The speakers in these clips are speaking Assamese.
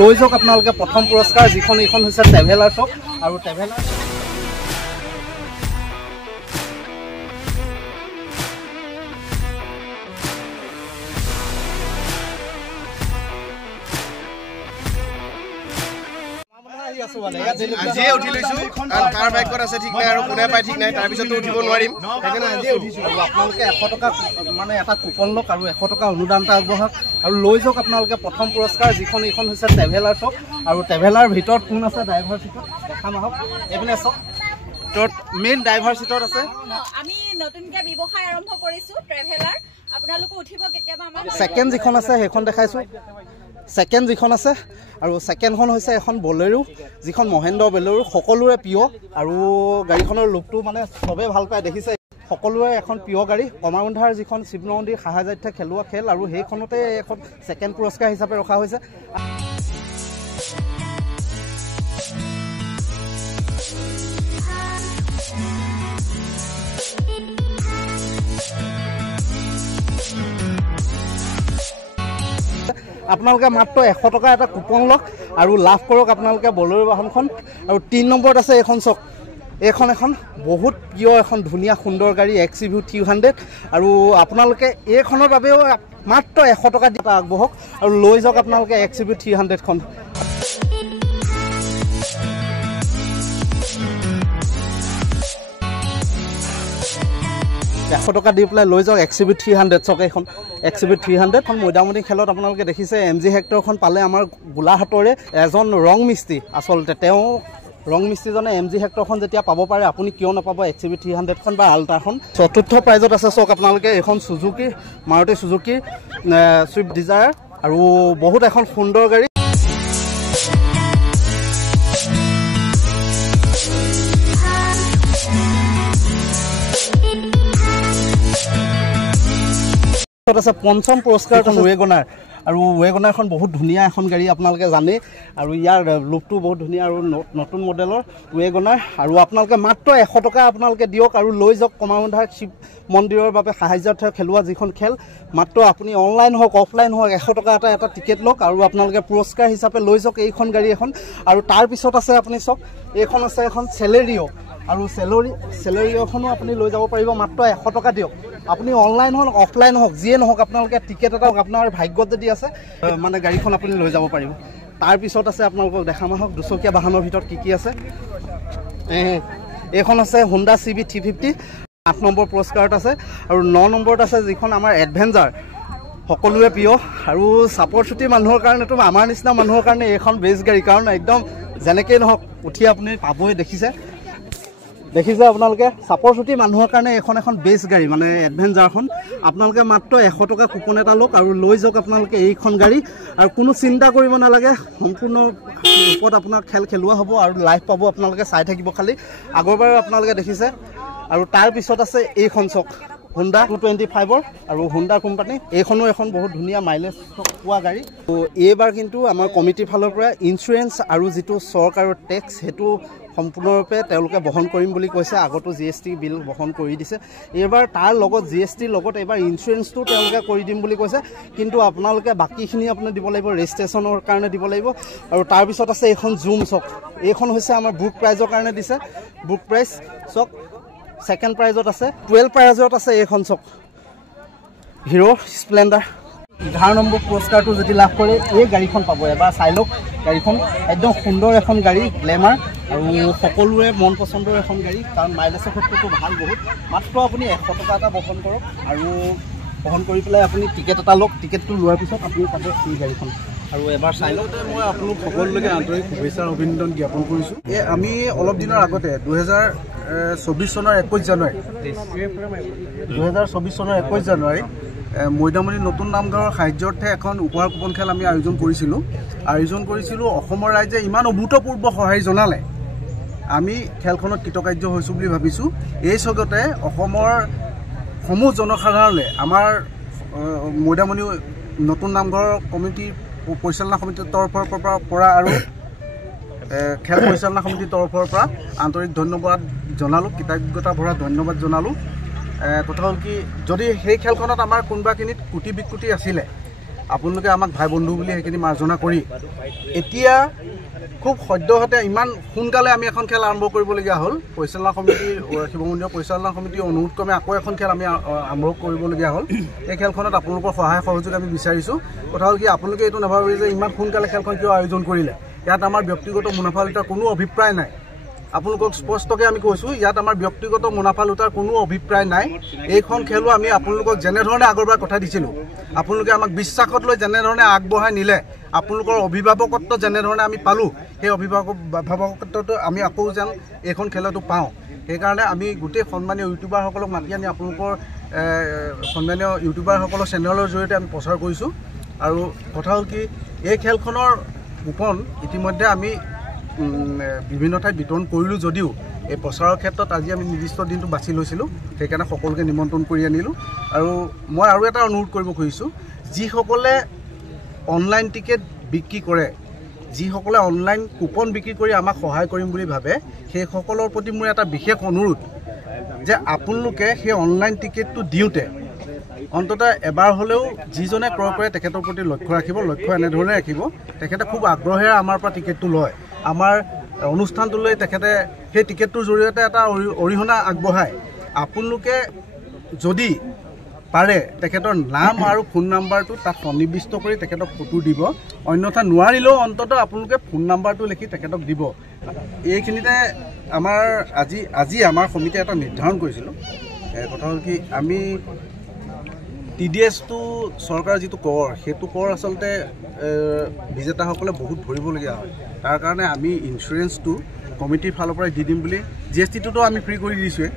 লৈ যাওক আপোনালোকে প্ৰথম পুৰস্কাৰ যিখন এইখন হৈছে ট্ৰেভেলাৰ শ্বপ আৰু ট্ৰেভেলাৰ আজিয়ে উঠি লৈছো কাৰ বাইকত আছে ঠিক নাই আৰু কোনে পাই ঠিক নাই তাৰ পিছতো উঠিব নোৱাৰিম সেইকাৰণে আজিয়ে উঠিছো আৰু আপোনালোকে 100 টকা মানে এটা কুপন লওক আৰু 100 টকা অনুদান এটা আগবঢ়াওক আৰু লৈ যাওক আপোনালোকে প্ৰথম পুৰস্কাৰ যিখন এইখন হৈছে ট্ৰেভেলাৰ শ্বপ আৰু ট্ৰেভেলাৰ ভিতৰত কোন আছে ড্ৰাইভাৰ চিটত দেখা নহওক এইপিনে চাওক তোৰ মেইন ড্ৰাইভাৰ চিটত আছে আমি নতুনকৈ ব্যৱসায় আৰম্ভ কৰিছো ট্ৰেভেলাৰ আপোনালোকে উঠিব কেতিয়াবা আমাৰ সেকেন্ড যিখন আছে সেইখন দেখাইছো সেকেন্ড যিখন আছে আৰু সেকেন্ডখন হৈছে এখন বলেৰো যিখন মহেন্দ্ৰ বলেৰো সকলোৰে প্ৰিয় আৰু গাড়ীখনৰ লুকটো মানে সবে ভাল পায় দেখিছে সকলোৰে এখন প্ৰিয় গাড়ী কমাৰবন্ধাৰ যিখন শিৱ মন্দিৰ সাহায্যে খেলোৱা খেল আৰু সেইখনতে এখন সেকেন্ড পুৰস্কাৰ হিচাপে ৰখা হৈছে আপোনালোকে মাত্ৰ 100 টকা এটা কুপন লওক আৰু লাভ কৰক আপোনালোকে বলেৰো বাহনখন আৰু 3 নম্বৰত আছে এখন চক এখন বহুত প্ৰিয় এখন ধুনীয়া সুন্দৰ গাড়ী XUV 300 আৰু আপোনালোকে এইখনৰ বাবেও মাত্ৰ 100 টকা দি আগবঢ়ক আৰু লৈ যাওক আপোনালোকে XUV 300 খন $100 টকা দি পেলাই লৈ যাওক XUV 300 চক এখন XUV 300 খন মৈদামতি খেলত আপোনালোকে দেখিছে MG হেক্টৰখন পালে আমাৰ গোলাঘাটৰে এজন ৰং মিস্ত্ৰী আচলতে তেওঁ ৰং মিস্ত্ৰীজনে MG হেক্টৰখন যেতিয়া পাব পাৰে আপুনি কিয় নাপাব XUV 300 খন বা আল্টাখন চতুৰ্থ প্ৰাইজত আছে চক আপোনালোকে এখন Suzuki Maruti Suzuki Swift Dzire আৰু বহুত এখন সুন্দৰ গাড়ী আছে পঞ্চম পুৰস্কাৰ ৱেগনাৰ আৰু ৱেগনাৰখন বহুত ধুনীয়া এখন গাড়ী আপোনালোকে জানে আৰু ইয়াৰ লুকটো বহুত ধুনীয়া আৰু নতুন মডেলৰ ৱেগনাৰ আৰু আপোনালোকে মাত্ৰ 100 টকা আপোনালোকে দিয়ক আৰু লৈ যাওক কমাৰবন্ধাৰ শিৱ মন্দিৰৰ বাবে সাহায্যাৰ্থে খেলোৱা যিখন খেল মাত্ৰ আপুনি অনলাইন হওক অফলাইন হওক 100 টকা এটা টিকেট লওক আৰু আপোনালোকে পুৰস্কাৰ হিচাপে লৈ যাওক এইখন গাড়ী এখন আৰু তাৰ পিছত আছে আপুনি চাওক এইখন আছে এখন চেলেৰিঅ' আৰু চেলেৰিঅ'খনো আপুনি লৈ যাব পাৰিব মাত্ৰ 100 টকা দিয়ক আপুনি অনলাইন হওক অফলাইন হওক যিয়ে নহওক আপোনালোকে টিকেট এটা আপোনাৰ ভাগ্যত যদি আছে মানে গাড়ীখন আপুনি লৈ যাব পাৰিব তাৰ পিছত আছে আপোনালোকক দেখাম আহক দুচকীয়া বাহনৰ ভিতৰত কি আছে এইখন আছে Honda CB 350 8 নম্বৰ পুৰস্কাৰত আছে আৰু 9 নম্বৰত আছে যিখন আমাৰ এডভেঞ্চাৰ সকলোৰে প্ৰিয় আৰু চাপৰ চুটি মানুহৰ কাৰণেতো আমাৰ নিচিনা মানুহৰ কাৰণে এইখন বেষ্ট গাড়ী কাৰণ একদম যেনেকৈ নহওক উঠি আপুনি পাবই দেখিছে আপোনালোকে চাপৰ চুটি মানুহৰ কাৰণে এখন বেষ্ট গাড়ী মানে এডভেঞ্চাৰখন আপোনালোকে মাত্ৰ 100 টকা কুপন এটা লওক আৰু লৈ যাওক আপোনালোকে এইখন গাড়ী আৰু কোনো চিন্তা কৰিব নালাগে সম্পূৰ্ণ ওপৰত আপোনাৰ খেলোৱা হ'ব আৰু লাইভ পাব আপোনালোকে চাই থাকিব খালি আগৰবাৰ আপোনালোকে দেখিছে আৰু তাৰ পিছত আছে এইখন চক Honda 225 আৰু Honda কোম্পানী এইখনো এখন বহুত ধুনীয়া মাইলেজ পোৱা গাড়ী তো এইবাৰ কিন্তু আমাৰ কমিটিৰ ফালৰ পৰা ইঞ্চুৰেঞ্চ আৰু যিটো চৰকাৰৰ টেক্স সেইটো সম্পূৰ্ণৰূপে তেওঁলোকে বহন কৰিম বুলি কৈছে আগতো GST বিল বহন কৰি দিছে এইবাৰ তাৰ লগত GST লগত এইবাৰ ইঞ্চুৰেঞ্চটো তেওঁলোকে কৰি দিম বুলি কৈছে কিন্তু আপোনালোকে বাকিখিনি আপুনি দিব লাগিব ৰেজিষ্ট্ৰেশ্যনৰ কাৰণে দিব লাগিব আৰু তাৰ পিছত আছে এইখন জুম চক এইখন হৈছে আমাৰ বুক প্ৰাইজৰ কাৰণে দিছে বুক প্ৰাইজ চক সেকেন্ড প্ৰাইজত আছে 12 প্ৰাইজত আছে এইখন চক হিৰো স্প্লেণ্ডাৰ 11 নম্বৰ পুৰস্কাৰটো যদি লাভ কৰে এই গাড়ীখন পাব এবাৰ চাই লওক গাড়ীখন একদম সুন্দৰ এখন গাড়ী গ্লেমাৰ আৰু সকলোৰে মন পছন্দৰ এখন গাড়ী কাৰণ মাইলেজৰ ক্ষেত্ৰতো ভাল বহুত মাত্ৰ আপুনি 100 টকা এটা বহন কৰক আৰু বহন কৰি পেলাই আপুনি টিকেট এটা লওক টিকেটটো লোৱাৰ পিছত আপুনি পাব এই গাড়ীখন আৰু এবাৰ চাই লওক মই আপোনালোক সকলোলৈকে আন্তৰিক শুভেচ্ছা অভিনন্দন জ্ঞাপন কৰিছোঁ আমি অলপ দিনৰ আগতে 2024 চনৰ 21 জানুৱাৰী মৈদামনি নতুন নামঘৰৰ সাহায্যাৰ্থে এখন উপহাৰ কুপন খেল আমি আয়োজন কৰিছিলোঁ অসমৰ ৰাইজে ইমান অভূতপূৰ্ব সহায় জনালে আমি খেলখনত কৃতকাৰ্য হৈছোঁ বুলি ভাবিছোঁ এই স্বগতে অসমৰ সমূহ জনসাধাৰণে আমাৰ মৈদামনি নতুন নামঘৰৰ কমিটি পৰিচালনা সমিতিৰ তৰফৰ পৰা আৰু খেল পৰিচালনা সমিতিৰ তৰফৰ পৰা আন্তৰিক ধন্যবাদ জনালোঁ কৃতজ্ঞতা ভৰা ধন্যবাদ জনালোঁ কথা হ'ল কি যদি সেই খেলখনত আমাৰ কোনোবাখিনিত কুটি বিকুটি আছিলে আপোনালোকে আমাক ভাই বন্ধু বুলি সেইখিনি মাৰ্জনা কৰি এতিয়া খুব সদ্যহতে ইমান সোনকালে আমি এখন খেল আৰম্ভ কৰিবলগীয়া হ'ল পৰিচালনা সমিতিৰ শিৱ মন্দিৰৰ পৰিচালনা সমিতিৰ অনুৰোধ ক্ৰমে আকৌ এখন খেল আমি আৰম্ভ কৰিবলগীয়া হ'ল এই খেলখনত আপোনালোকৰ সহায় সহযোগ আমি বিচাৰিছোঁ কথা হ'ল কি আপোনালোকে এইটো নাভাবে যে ইমান সোনকালে খেলখন কিয় আয়োজন কৰিলে ইয়াত আমাৰ ব্যক্তিগত মুনাফা লুটাৰ কোনো অভিপ্ৰায় নাই আপোনালোকক স্পষ্টকৈ আমি কৈছোঁ ইয়াত আমাৰ ব্যক্তিগত মুনাফা লুটাৰ কোনো অভিপ্ৰায় নাই এইখন খেলো আমি আপোনালোকক যেনেধৰণে আগৰবাৰ কথা দিছিলোঁ আপোনালোকে আমাক বিশ্বাসত লৈ যেনেধৰণে আগবঢ়াই নিলে আপোনালোকৰ অভিভাৱকত্ব যেনেধৰণে আমি পালোঁ সেই অভিভাৱকত্বটো আমি আকৌ যেন এইখন খেলতো পাওঁ সেইকাৰণে আমি গোটেই সন্মানীয় ইউটিউবাৰসকলক মাতি আনি আপোনালোকৰ সন্মানীয় ইউটিউবাৰসকলৰ চেনেলৰ জৰিয়তে আমি প্ৰচাৰ কৰিছোঁ আৰু কথা হ'ল কি এই খেলখনৰ কুপন ইতিমধ্যে আমি বিভিন্ন ঠাইত বিতৰণ কৰিলোঁ যদিও এই প্ৰচাৰৰ ক্ষেত্ৰত আজি আমি নিৰ্দিষ্ট দিনটো বাছি লৈছিলোঁ সেইকাৰণে সকলোকে নিমন্ত্ৰণ কৰি আনিলোঁ আৰু মই আৰু এটা অনুৰোধ কৰিব খুজিছোঁ যিসকলে অনলাইন টিকেট বিক্ৰী কৰে যিসকলে অনলাইন কুপন বিক্ৰী কৰি আমাক সহায় কৰিম বুলি ভাবে সেইসকলৰ প্ৰতি মোৰ এটা বিশেষ অনুৰোধ যে আপোনালোকে সেই অনলাইন টিকেটটো দিওঁতে অন্ততঃ এবাৰ হ'লেও যিজনে ক্ৰয় কৰে তেখেতৰ প্ৰতি লক্ষ্য ৰাখিব লক্ষ্য এনেধৰণে ৰাখিব তেখেতে খুব আগ্ৰহেৰে আমাৰ পৰা টিকেটটো লয় আমাৰ অনুষ্ঠানটোলৈ তেখেতে সেই টিকেটটোৰ জৰিয়তে এটা অৰিহণা আগবঢ়ায় আপোনালোকে যদি পাৰে তেখেতৰ নাম আৰু ফোন নাম্বাৰটো তাত সন্নিৱিষ্ট কৰি তেখেতক ফটো দিব অন্যথা নোৱাৰিলেও অন্ততঃ আপোনালোকে ফোন নাম্বাৰটো লিখি তেখেতক দিব এইখিনিতে আমাৰ আজি আমাৰ সমিতিয়ে এটা নিৰ্ধাৰণ কৰিছিলোঁ কথা হ'ল কি আমি TDS-টো চৰকাৰৰ যিটো কৰ সেইটো কৰ আচলতে বিজেতাসকলে বহুত ভৰিবলগীয়া হয় তাৰ কাৰণে আমি ইঞ্চুৰেঞ্চটো কমিটিৰ ফালৰ পৰা দি দিম বুলি GST-টোতো আমি ফ্ৰী কৰি দিছোঁৱে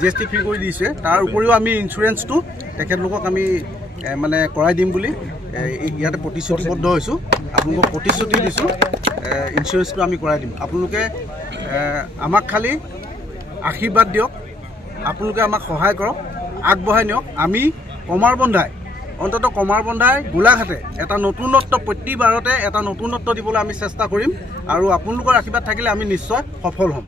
GST ফ্ৰী কৰি দিছোঁৱে তাৰ উপৰিও আমি ইঞ্চুৰেঞ্চটো তেখেতলোকক আমি মানে কৰাই দিম বুলি ইয়াতে প্ৰতিশ্ৰুতিবদ্ধ হৈছোঁ আপোনালোকক প্ৰতিশ্ৰুতি দিছোঁ ইঞ্চুৰেঞ্চটো আমি কৰাই দিম আপোনালোকে আমাক খালি আশীৰ্বাদ দিয়ক আপোনালোকে আমাক সহায় কৰক আগবঢ়াই নিয়ক আমি কমাৰবন্ধাই অন্ততঃ কমাৰবন্ধাই গোলাঘাটে এটা নতুনত্ব প্ৰতিবাৰতে এটা নতুনত্ব দিবলৈ আমি চেষ্টা কৰিম আৰু আপোনালোকৰ আশীৰ্বাদ থাকিলে আমি নিশ্চয় সফল হ'ম